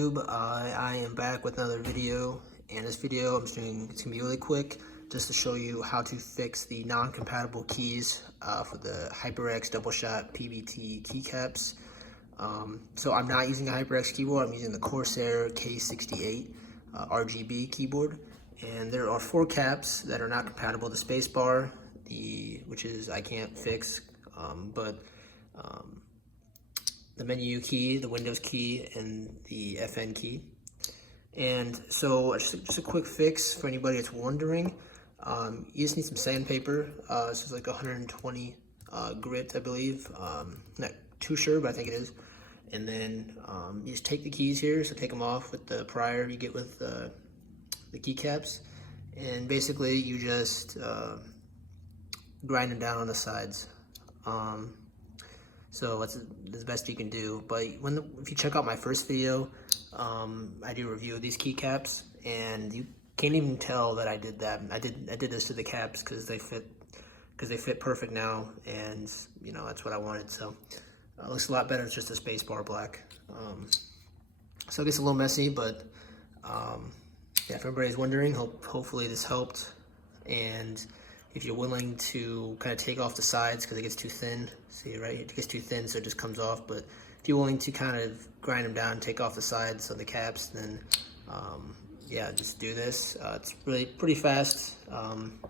I am back with another video, and this video it's gonna be really quick, just to show you how to fix the non-compatible keys for the HyperX double shot PBT keycaps. So I'm not using a HyperX keyboard. I'm using the Corsair K68 RGB keyboard, and there are 4 caps that are not compatible: the spacebar, which is I can't fix, but the menu key, the Windows key, and the FN key. And so just a quick fix for anybody that's wondering. You just need some sandpaper. This is like 120 grit, I believe. Not too sure, but I think it is. And then you just take the keys here, so take them off with the prior you get with the keycaps. And basically you just grind them down on the sides. So that's the best you can do. But if you check out my first video, I do a review of these keycaps, and you can't even tell that I did that. I did this to the caps because they fit perfect now, and you know that's what I wanted. So it looks a lot better. It's just a space bar black. So it gets a little messy, but yeah, if everybody's wondering, hopefully this helped. And if you're willing to kind of take off the sides because it gets too thin, see right here, it gets too thin, so it just comes off. But if you're willing to kind of grind them down, take off the sides of the caps, then yeah, just do this. It's really pretty fast,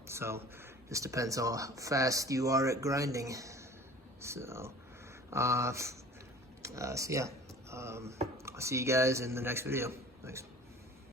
so just depends on how fast you are at grinding. So yeah, I'll see you guys in the next video. Thanks.